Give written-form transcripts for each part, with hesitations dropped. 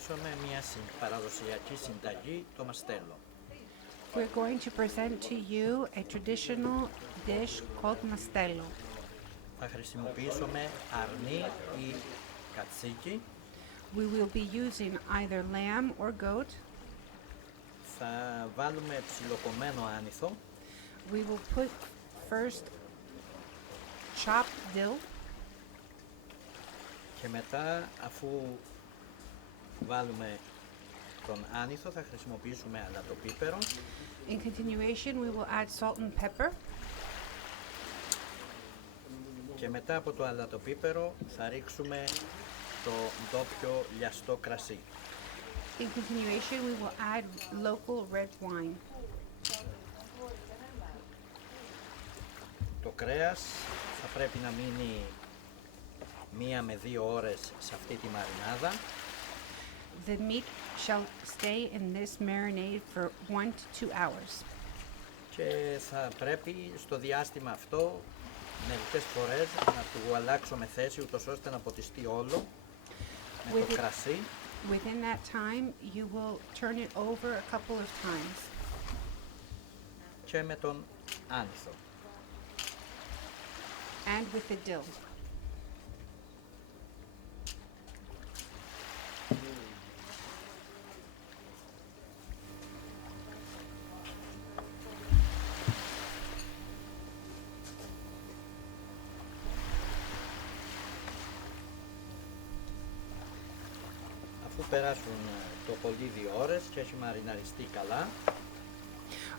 παρουσιάσουμε μια παραδοσιακή συνταγή, το μαστέλο. We're going to present to you a traditional dish called Mastelo. Θα χρησιμοποιήσουμε αρνί ή κατσίκι. We will be using either lamb or goat. Θα βάλουμε ψιλοκομμένο άνηθο. We will put first chopped dill. Και μετά, αφού βάλουμε τον άνηθο, θα χρησιμοποιήσουμε αλατοπίπερο. In continuation, we will add salt and pepper. Και μετά από το αλατοπίπερο θα ρίξουμε το ντόπιο λιαστό κρασί. In continuation, we will add local red wine. Το κρέας θα πρέπει να μείνει 1 με 2 ώρες σε αυτή τη μαρινάδα. The meat shall stay in this marinade for 1 to 2 hours. Και θα πρέπει στο διάστημα αυτό μερικές φορές να του αλλάξουμε θέση ούτως ώστε να ποτιστεί όλο με το κρασί. Within that time, you will turn it over a couple of times. Και με τον άνηθο. And with the dill. Αφού περάσουν το πολύ 2 ώρες και έχει μαριναριστεί καλά,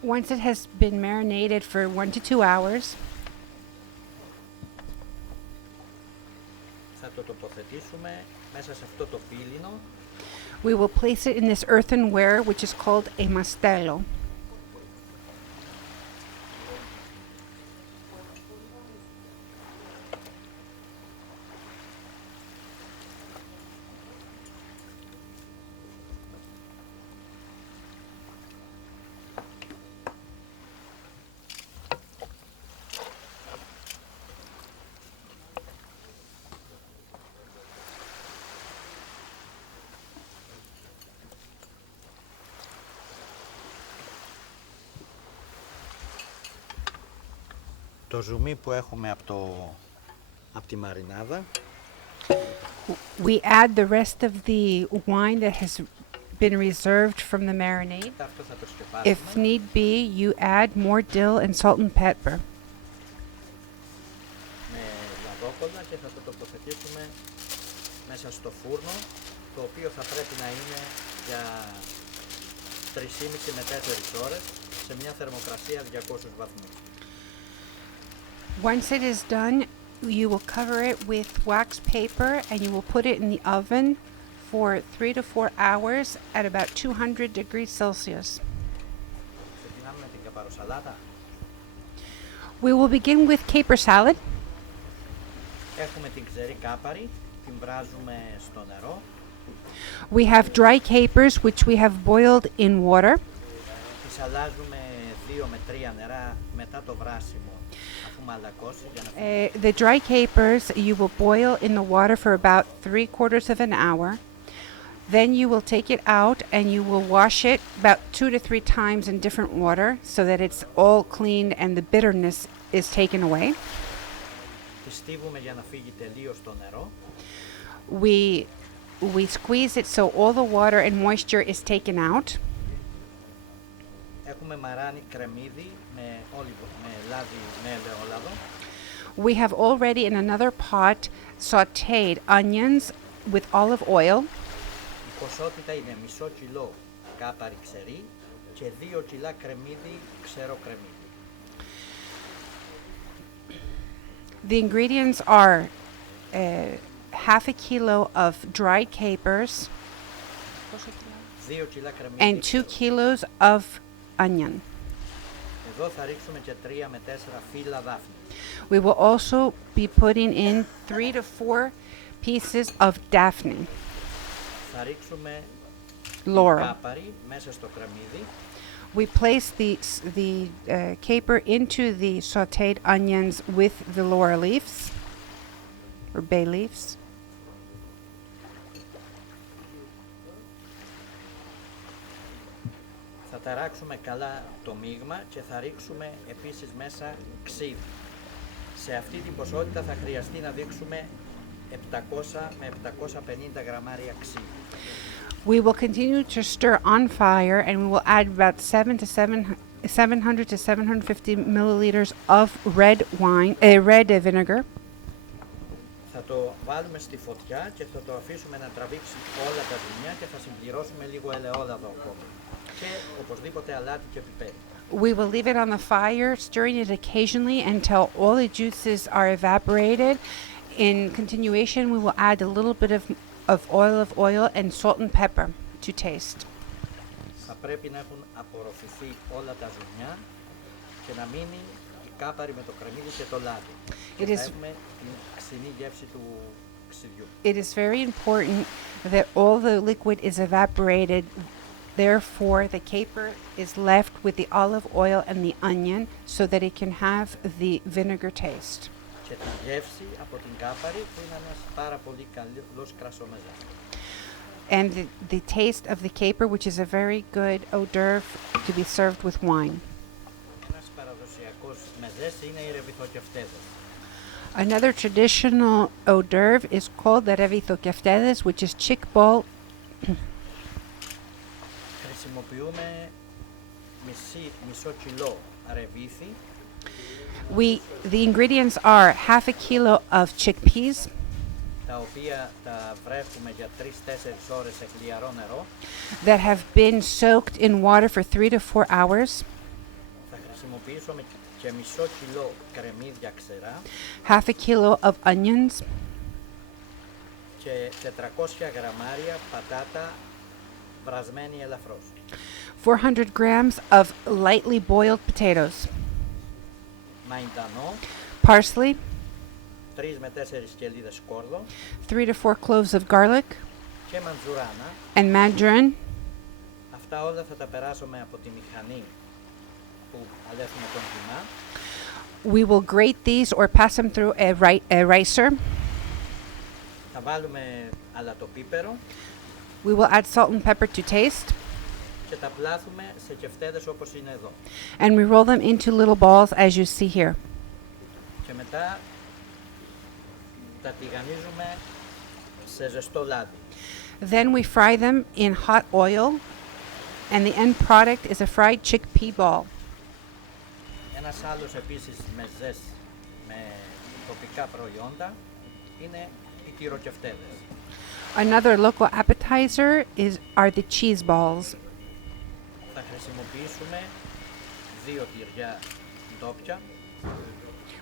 Once it has been marinated for 1 to 2 hours, θα το τοποθετήσουμε μέσα σε αυτό το πύλινο we will place it in this earthenware, which is called a mastelo. το ζουμί που έχουμε από τη μαρινάδα. We add the rest of the wine that has been reserved from the marinade. Αυτό θα το σκεπάσουμε. If need be, you add more dill and salt and pepper. Με λαδόκολλα και θα το τοποθετήσουμε μέσα στο φούρνο, το οποίο θα πρέπει να είναι για 3,5 με 4 ώρες σε μια θερμοκρασία 200 βαθμούς. Once it is done, you will cover it with wax paper and you will put it in the oven for 3 to 4 hours at about 200 degrees Celsius. Ξεκινάμε με την καπαροσαλάτα. We will begin with caper salad. Έχουμε την ξερή κάπαρη, την βράζουμε στο νερό. We have dry capers which we have boiled in water. Τις αλλάζουμε 2 με 3 νερά μετά το βράσιμο, αφού μαλακώσει για να φύγει. The dry capers you will boil in the water for about 3/4 of an hour. Then you will take it out and you will wash it about 2 to 3 times in different water so that it's all cleaned and the bitterness is taken away. Τη στίβουμε για να φύγει τελείως το νερό. We squeeze it so all the water and moisture is taken out. Έχουμε μαράνι κρεμμύδι με λάδι, με ελαιόλαδο. We have already in another pot sautéed onions with olive oil. Η ποσότητα είναι μισό κιλό κάπαρη ξερή και 2 κιλά κρεμμύδι ξερό κρεμμύδι. The ingredients are half a kilo of dried capers 2 κιλά κρεμμύδι. and 2 kilos of onion. Εδώ θα ρίξουμε και 3 με 4 φύλλα δάφνη. We will also be putting in 3 to 4 pieces of daphne, Θα ρίξουμε laurel. κάπαρη μέσα στο κρεμμύδι. We place the caper into the sautéed onions with the laurel leaves or bay leaves. Θα ταράξουμε καλά το μείγμα και θα ρίξουμε επίσης μέσα ξύδι. Σε αυτή την ποσότητα θα χρειαστεί να δείξουμε 700 με 750 γραμμάρια ξύδι. We will continue to stir on fire, and we will add about 700 to 750 milliliters of red vinegar. Θα το βάλουμε στη φωτιά και θα το αφήσουμε να τραβήξει όλα τα ζουμιά και θα συμπληρώσουμε λίγο ελαιόλαδο ακόμα. Και οπωσδήποτε αλάτι και πιπέρι. We will leave it on the fire, stirring it occasionally until all the juices are evaporated. In continuation, we will add a little bit of olive oil and salt and pepper to taste. Θα πρέπει να έχουν απορροφηθεί όλα τα ζουμιά και να μείνει η κάπαρη με το κρεμμύδι και το λάδι. Και θα έχουμε την ξινή γεύση του ξυδιού. It is very important that all the liquid is evaporated. Therefore, the caper is left with the olive oil and the onion so that it can have the vinegar taste. Και τη γεύση από την κάπαρη που είναι ένας πάρα πολύ καλός κρασομεζά. And the taste of the caper, which is a very good hors d'oeuvre to be served with wine. Ένας παραδοσιακός μεζές είναι οι Revithokeftedes. Another traditional hors d'oeuvre is called the Revithokeftedes, which is chick ball. Χρησιμοποιούμε μισό κιλό ρεβίθι. The ingredients are half a kilo of chickpeas, τα οποία τα βρέχουμε για 3-4 ώρες σε χλιαρό νερό. that have been soaked in water for 3 to 4 hours. Θα χρησιμοποιήσουμε και μισό κιλό κρεμμύδια ξερά Half a kilo of onions, και 400 γραμμάρια πατάτα βρασμένη ελαφρώς. 400 grams of lightly boiled potatoes, Μαϊντανό, parsley, 3 με 4 σκελίδες σκόρδο 3 to 4 cloves of garlic, και μαντζουράνα. and margarine. Αυτά όλα θα τα περάσουμε από τη μηχανή που αλέθουμε τον πινά. We will grate these or pass them through a ricer. Θα βάλουμε αλατοπίπερο We will add salt and pepper to taste, και τα πλάθουμε σε κεφτέδες όπως είναι εδώ. and we roll them into little balls as you see here. Και μετά τα τηγανίζουμε σε ζεστό λάδι. Then we fry them in hot oil, and the end product is a fried chickpea ball. Ένας άλλος επίσης μεζές με τοπικά προϊόντα είναι οι Tirokeftedes. Another local appetizer are the cheese balls. Θα χρησιμοποιήσουμε 2 τυριά ντόπια,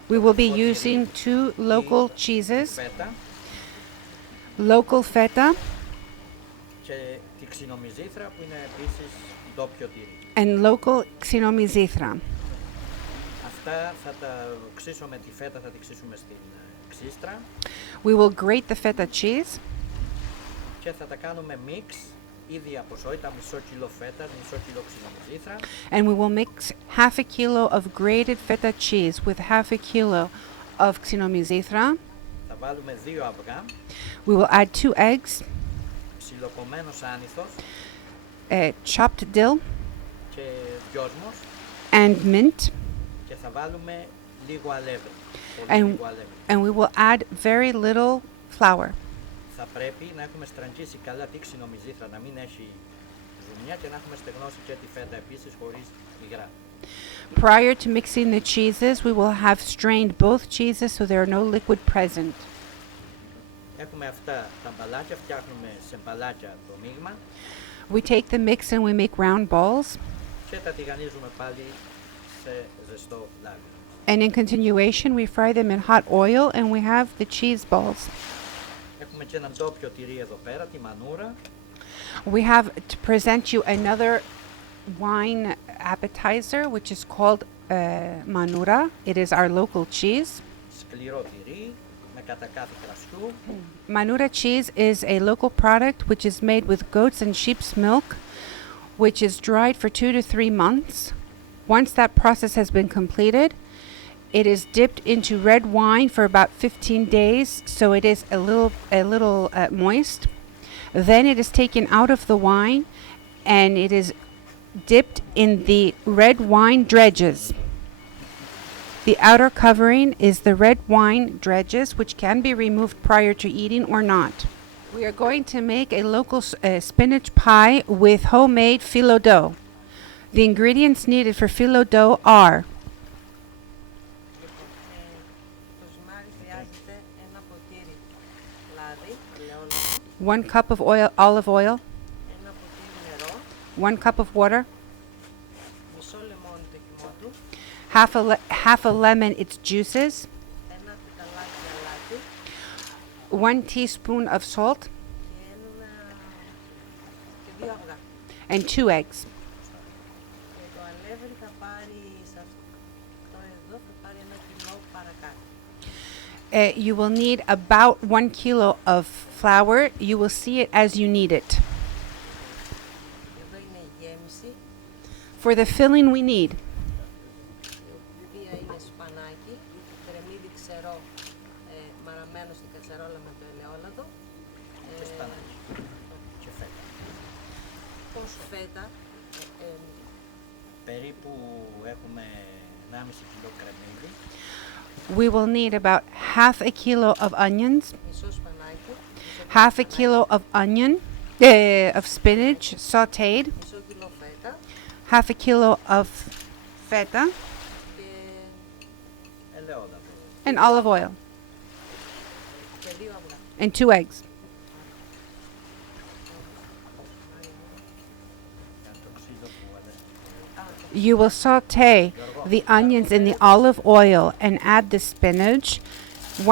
We will be using 2 local cheeses, φέτα local feta και τη ξινομυζήθρα που είναι επίσης ντόπιο τυρί. and local xinomizithra. Αυτά θα τα ξύσουμε, τη φέτα θα τη ξύσουμε στην ξύστρα We will grate the feta cheese, και θα τα κάνουμε mix, ίδια ποσότητα, μισό κιλό φέτα, μισό κιλό ξινομυζήθρα and we will mix half a kilo of grated feta cheese with half a kilo of xinomizithra. θα βάλουμε 2 αυγά, We will add 2 eggs, ψιλοκομμένος άνηθος chopped dill, και δυόσμος and mint, και θα βάλουμε λίγο αλεύρι. Πολύ And- λίγο αλεύρι. and we will add very little flour. Θα πρέπει να έχουμε στραγγίσει καλά τη ξινομυζήθρα, να μην έχει ζουμιά και να έχουμε στεγνώσει και τη φέτα επίσης χωρίς υγρά. Prior to mixing the cheeses, we will have strained both cheeses so there are no liquid present. Έχουμε αυτά τα μπαλάκια, φτιάχνουμε σε μπαλάκια το μείγμα We take the mix and we make round balls. και τα τηγανίζουμε πάλι σε ζεστό λάδι. And in continuation, we fry them in hot oil and we have the cheese balls. Έχουμε και έναν ντόπιο τυρί εδώ πέρα, τη μανούρα, We have to present you another wine appetizer, which is called manura. It is our local cheese. σκληρό τυρί με κατακάθι κρασιού Manura cheese is a local product which is made with goats and sheep's milk, which is dried for 2 to 3 months. Once that process has been completed, it is dipped into red wine for about 15 days, so it is a little moist. Then it is taken out of the wine, and it is dipped in the red wine dredges. The outer covering is the red wine dredges, which can be removed prior to eating or not. We are going to make a local spinach pie with homemade phyllo dough. The ingredients needed for phyllo dough are Το ζυμάρι χρειάζεται ένα ποτήρι λάδι, ελαιόλαδο, 1 cup of olive oil, ένα ποτήρι νερό, 1 cup of water, μισό λεμόνι το χυμό του, half a lemon, its juices, ένα κουταλάκι αλάτι 1 teaspoon of salt, και δύο αυγά. and 2 eggs. Και το αλεύρι θα πάρει, σε αυτό εδώ θα πάρει 1 κιλό παρακάτω. You will need about 1 kilo of flour. You will see it as you need it. Εδώ είναι η γέμιση, For the filling we need η οποία είναι σπανάκι, κρεμμύδι ξερό μαραμένο στην κατσαρόλα με το ελαιόλαδο, Και φέτα. πώς φέτα, Περίπου έχουμε 1,5 κιλό κρεμμύδι, we will need about half a kilo of onions, μισό σπανάκι, half a kilo of onion, of spinach sautéed, μισό κιλό φέτα half a kilo of feta, και, ελαιόλαδο. and olive oil, και δύο αυγά. and 2 eggs. Για το ξύλο που You will saute the onions in the olive oil and add the spinach.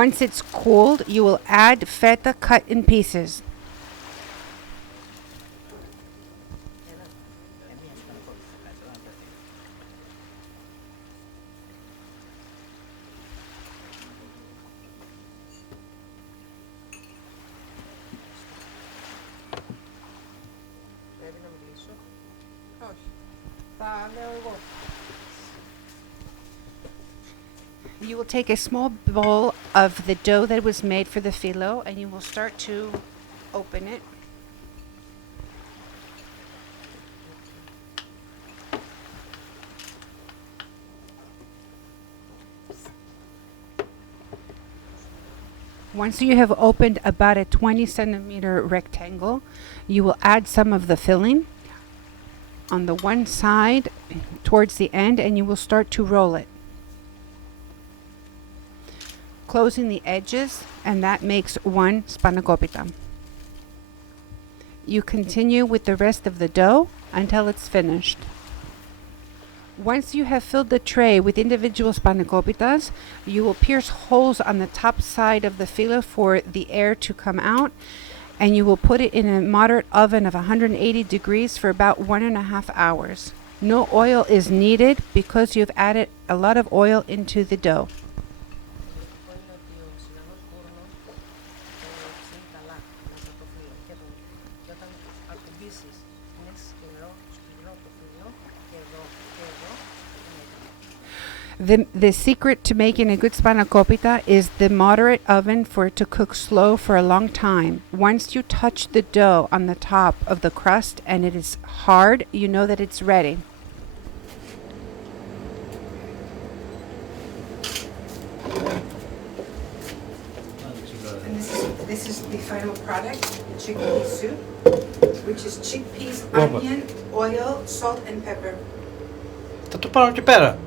Once it's cooled, you will add feta cut in pieces. Μια σπανακόπιτα, κάτσε να το δει. Πρέπει να μιλήσω. Όχι. You will take a small bowl of the dough that was made for the phyllo and you will start to open it. Once you have opened about a 20 centimeter rectangle, you will add some of the filling on the one side towards the end and you will start to roll it, closing the edges, and that makes one spanakopita. You continue with the rest of the dough until it's finished. Once you have filled the tray with individual spanakopitas, you will pierce holes on the top side of the phyllo for the air to come out, and you will put it in a moderate oven of 180 degrees for about 1.5 hours. No oil is needed because you've added a lot of oil into the dough. Το είναι ότι ο ψηλανός φούρνος ψήνει καλά μέσα το φύλλο. Και όταν ακουμπήσεις είναι σκληρό το φύλλο και εδώ και εδώ είναι έτοιμο. The secret to making a good spanakopita is the moderate oven for it to cook slow for a long time. Once you touch the dough on the top of the crust and it is hard, you know that it's ready. And this is the final product, chickpea soup, which is chickpeas, onion, oil, salt and pepper. Θα το πάρω και πέρα.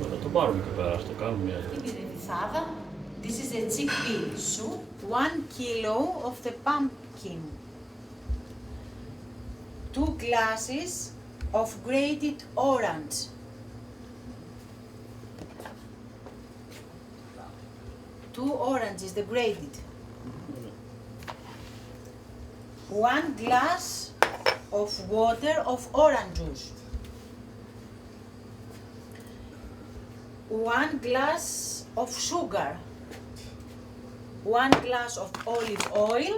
Θα το πάρουμε και πέρα, το κάνουμε μια. Είναι Revithada. This is a chickpea soup. 1 kilo of the pumpkin. 2 glasses of grated orange. 2 oranges, the grated. 1 glass of water of orange juice. 1 glass of sugar. 1 glass of olive oil.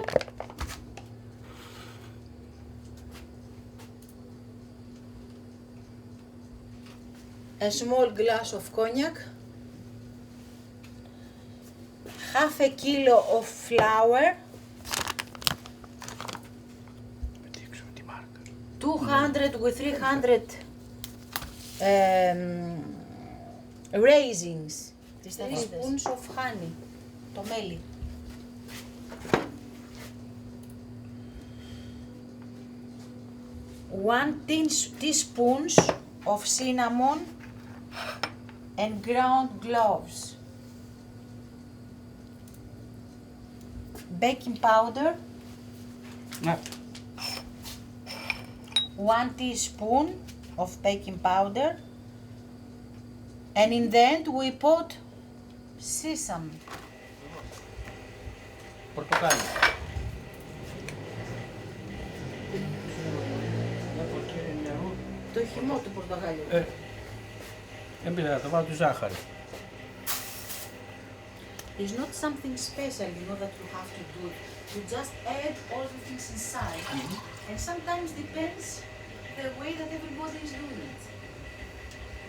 A small glass of cognac. Half a kilo of flour. Πετύξουμε τη μάρκα. 200 with 300 raisins. 3 spoons of honey. Το μέλι. One teaspoons of cinnamon and ground cloves. Baking powder. Να. 1 teaspoon of baking powder. And in the end we put sesame. Πορτοκάλι. Το χυμό του πορτοκαλιού. Έμπειρα να το βάλω τη ζάχαρη. It's not something special, you know, that you have to do. You just add all the things inside. And sometimes depends the way that everybody is doing it.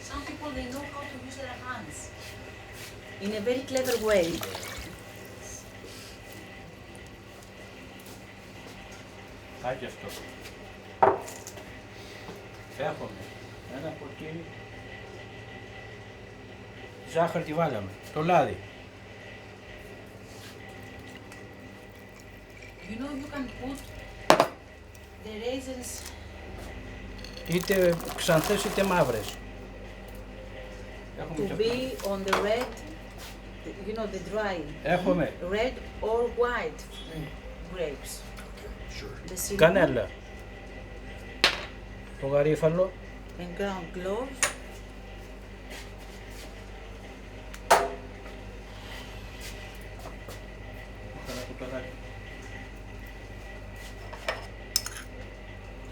Some people, they know how to use their hands in a very clever way. Άκη αυτό. Έχουμε ένα ποτήρι. Ζάχαρη τη βάλαμε. Το λάδι. You know, you can put the raisins. Είτε ξανθές είτε μαύρες. To be on the red, you know, the dry. Έχουμε Red or white grapes. The cinnamon κανέλα. Το γαρίφαλο. and ground cloves.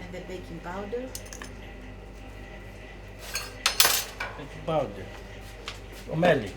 And the baking powder. Baking powder. Το μέλι.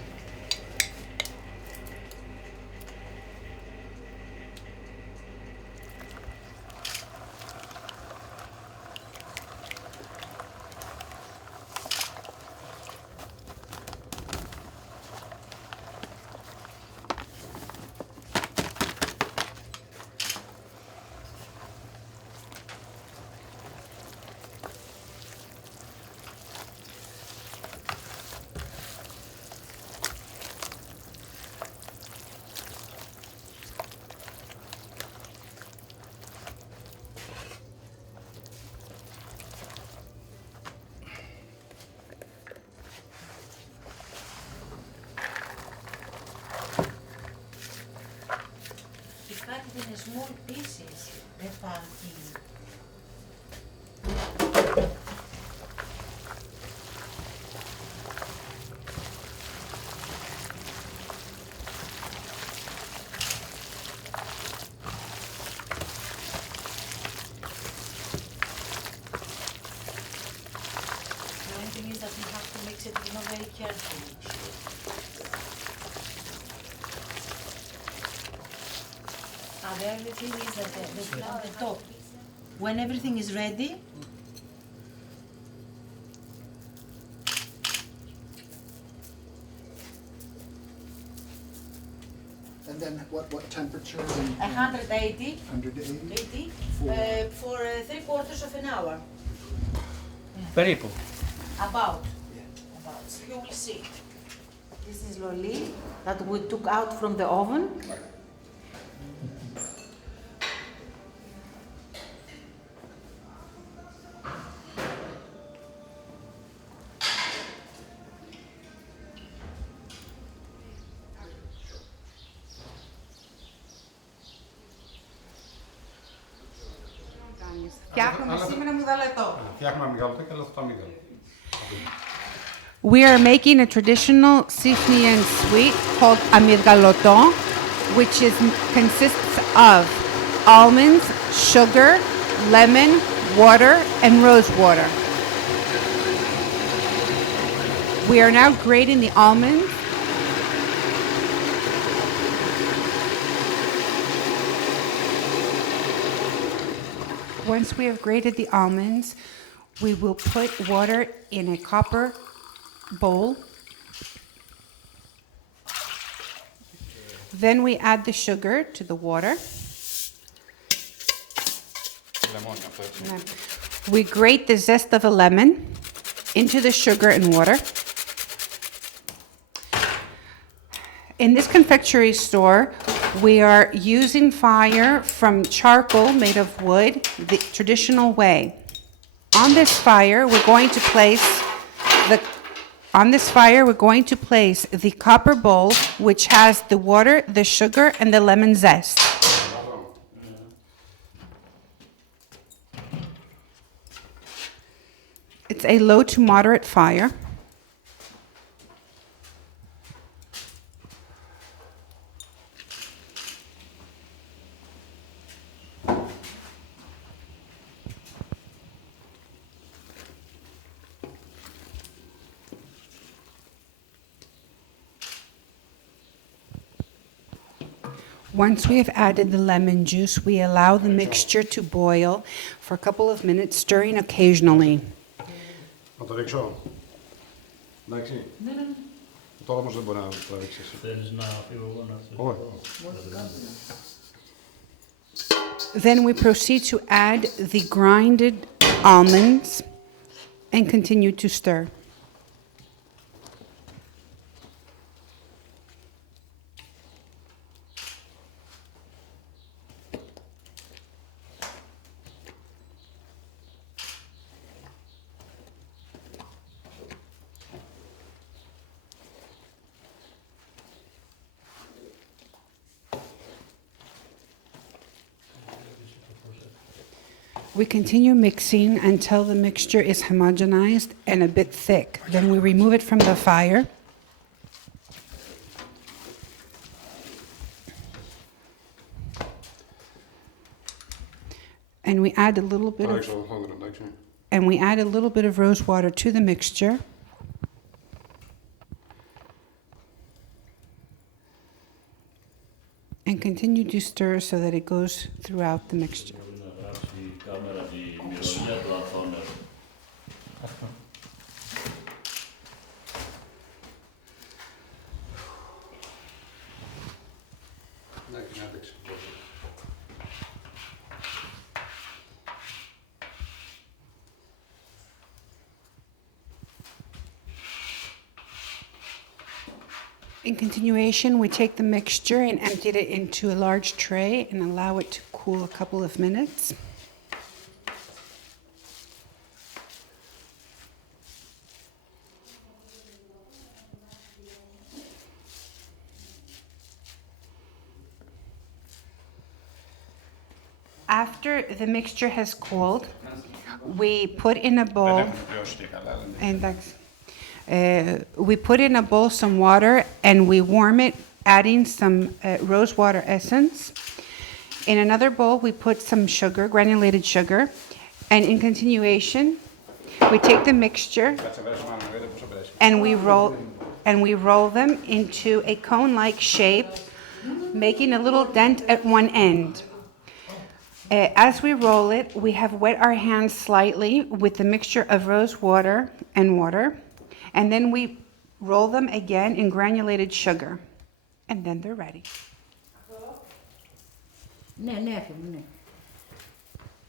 In small pieces, δεν θα γίνει. The only thing is that you have to mix it, you know, very carefully. The other thing is that the top, when everything is ready, And then what temperature? 180, 180? for 3/4 of an hour. Περίπου. About. You will see. This is Loli that we took out from the oven. Φτιάχνουμε σήμερα αμυγδαλωτό. Φτιάχνουμε αμυγδαλωτό και άλλο το αμύγδαλο. We are making a traditional Sifnian sweet called Amigdaloto, which consists of almonds, sugar, lemon, water, and rose water. We are now grating the almonds. Once we have grated the almonds, we will put water in a copper bowl. Then we add the sugar to the water. Λεμόνι αυτό έτσι. We grate the zest of a lemon into the sugar and water. In this confectionery store, we are using fire from charcoal made of wood, the traditional way. On this fire, we're going to place the copper bowl, which has the water, the sugar, and the lemon zest. It's a low to moderate fire. Once we have added the lemon juice, we allow the mixture to boil for a couple of minutes, stirring occasionally. Να το ρίξω. Εντάξει. Τώρα όμως δεν μπορεί να το ρίξεις. Θέλεις να φύγω εγώ να Then we proceed to add the grinded almonds and continue to stir. We continue mixing until the mixture is homogenized and a bit thick. Then we remove it from the fire. And we add a little bit of rose water to the mixture. And continue to stir so that it goes throughout the mixture. κάμερα τη μυρωδιά του Αθώνα. In continuation, we take the mixture and empty it into a large tray and allow it to cool a couple of minutes. After the mixture has cooled, we put in a bowl. We put in a bowl some water and we warm it, adding some rose water essence. In another bowl, we put some sugar, granulated sugar, and in continuation, we take the mixture and we roll them into a cone-like shape, making a little dent at one end. As we roll it, we have wet our hands slightly with the mixture of rose water, and then we roll them again in granulated sugar, and then they're ready. Ναι, έφυγε, ναι.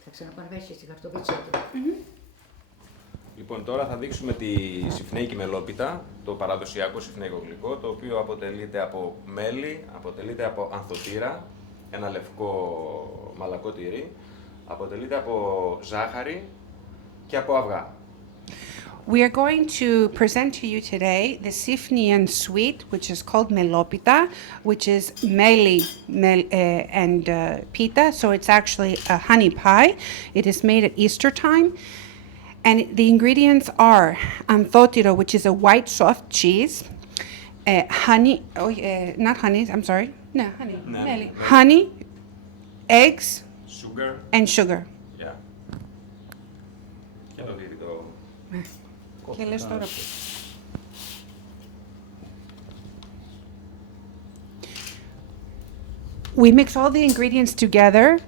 Θα ξαναπαρβέσεις την καρτοπίτσα του. Λοιπόν, τώρα θα δείξουμε τη σιφνέικη μελόπιτα, το παραδοσιακό σιφνέικο γλυκό, το οποίο αποτελείται από μέλι, αποτελείται από ανθοτήρα, ένα λευκό μαλακό τυρί, αποτελείται από ζάχαρη και από αυγά. We are going to present to you today the Sifnian sweet, which is called Melopita, which is meli and pita, so it's actually a honey pie. It is made at Easter time. And the ingredients are Anthotyro, which is a white soft cheese, honey, not honey, I'm sorry, no, honey, meli. Honey, eggs, Sugar. and sugar. Yeah. Και το τυρί το... Και λες τώρα. We mix all the ingredients together,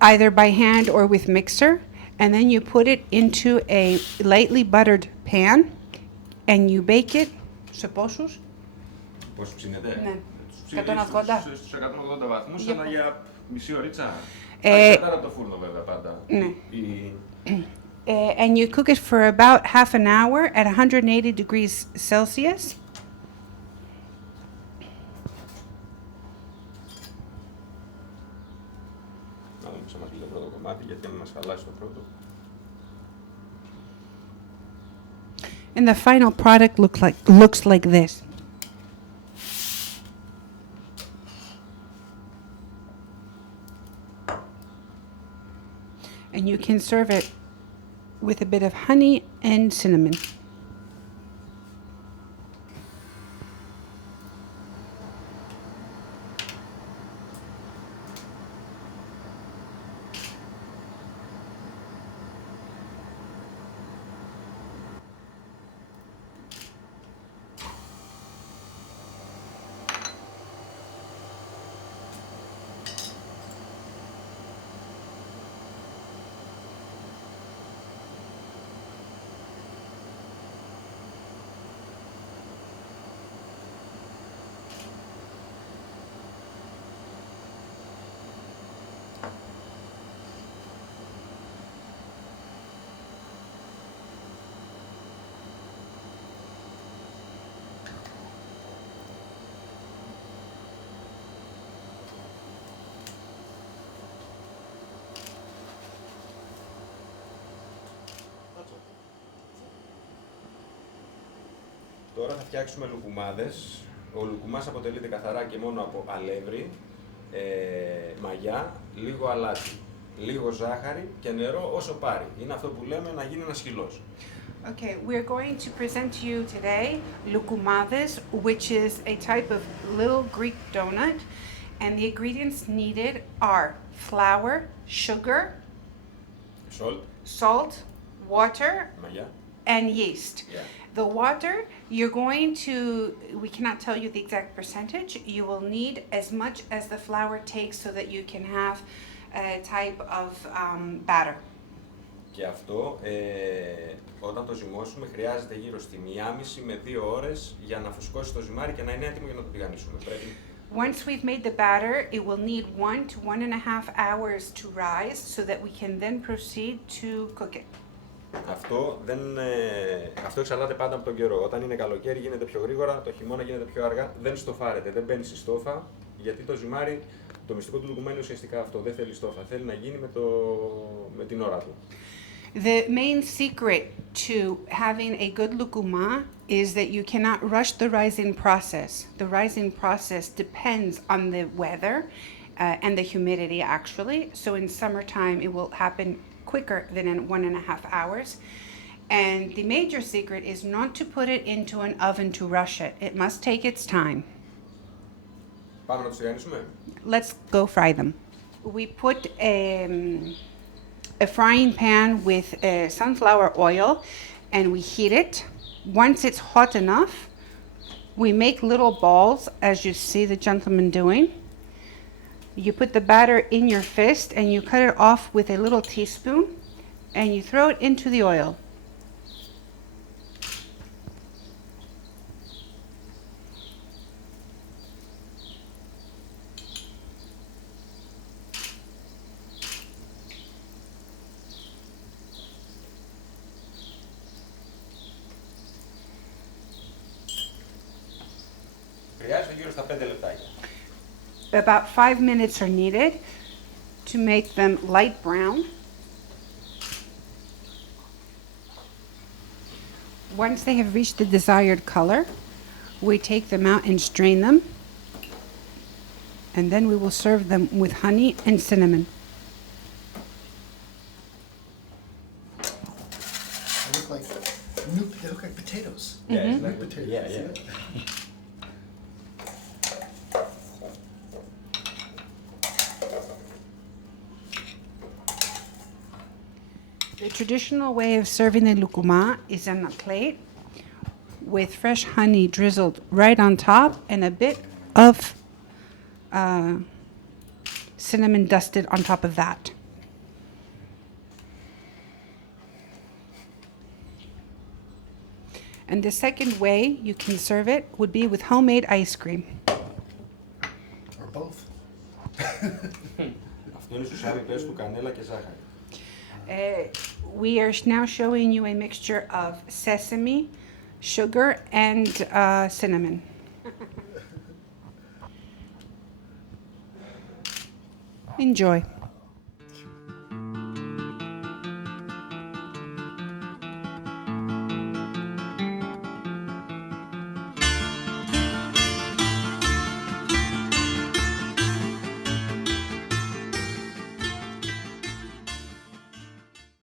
either by hand or with mixer, and then you put it into a lightly buttered pan, and you bake it. Σε πόσους? Πώς ψήνεται? Ναι. Στους 180 βαθμούς, αλλά για μισή ωρίτσα. Εξαρτάται από το φούρνο βέβαια πάντα. Ναι. And you cook it for about half an hour at 180 degrees Celsius. Να δούμε μας λίγο το πρώτο κομμάτι, γιατί να μας χαλάσει το πρώτο. And the final product looks like this. And you can serve it with a bit of honey and cinnamon. Τώρα θα φτιάξουμε λουκουμάδες. Ο λουκουμάς αποτελείται καθαρά και μόνο από αλεύρι, μαγιά, λίγο αλάτι, λίγο ζάχαρη και νερό όσο πάρει. Είναι αυτό που λέμε να γίνει ένας χυλός. Okay, we're going to present to you today Loukoumades, which is a type of little Greek donut, and the ingredients needed are flour, sugar, salt, water, μαγιά. and yeast. Yeah. The water, you're going to, we cannot tell you the exact percentage. You will need as much as the flour takes so that you can have a type of batter. Και αυτό, όταν το ζυμώσουμε, χρειάζεται γύρω στη 1,5 με 2 ώρες για να φουσκώσει το ζυμάρι και να είναι έτοιμο για να το τηγανίσουμε. Once we've made the batter, it will need 1 to 1.5 hours to rise so that we can then proceed to cook it. Αυτό εξαρτάται πάντα από τον καιρό. Όταν είναι καλοκαίρι γίνεται πιο γρήγορα, το χειμώνα γίνεται πιο αργά. Δεν στοφάρεται, δεν μπαίνει στη στόφα, γιατί το ζυμάρι, το μυστικό του λουκουμά είναι ουσιαστικά αυτό. Δεν θέλει στόφα, θέλει να γίνει με την ώρα του. The main secret to having a good loukoumad is that you cannot rush the rising process. The rising process depends on the weather and the humidity actually. So in summertime it will happen quicker than in 1.5 hours. And the major secret is not to put it into an oven to rush it. It must take its time. Πάμε να τους τηγανίσουμε. Let's go fry them. We put a frying pan with sunflower oil and we heat it. Once it's hot enough, we make little balls, as you see the gentleman doing. You put the batter in your fist and you cut it off with a little teaspoon and you throw it into the oil. Χρειάζεται γύρω στα 5 λεπτάκια. About 5 minutes are needed to make them light brown. Once they have reached the desired color, we take them out and strain them. And then we will serve them with honey and cinnamon. They look like potatoes. Yeah, it's like potatoes. Yeah. The traditional way of serving the loukoumad is on a plate with fresh honey drizzled right on top and a bit of cinnamon dusted on top of that. And the second way you can serve it would be with homemade ice cream. Or both. Αυτό είναι στους άμυπες του κανέλα και ζάχαρη. we are now showing you a mixture of sesame, sugar, and cinnamon. Enjoy.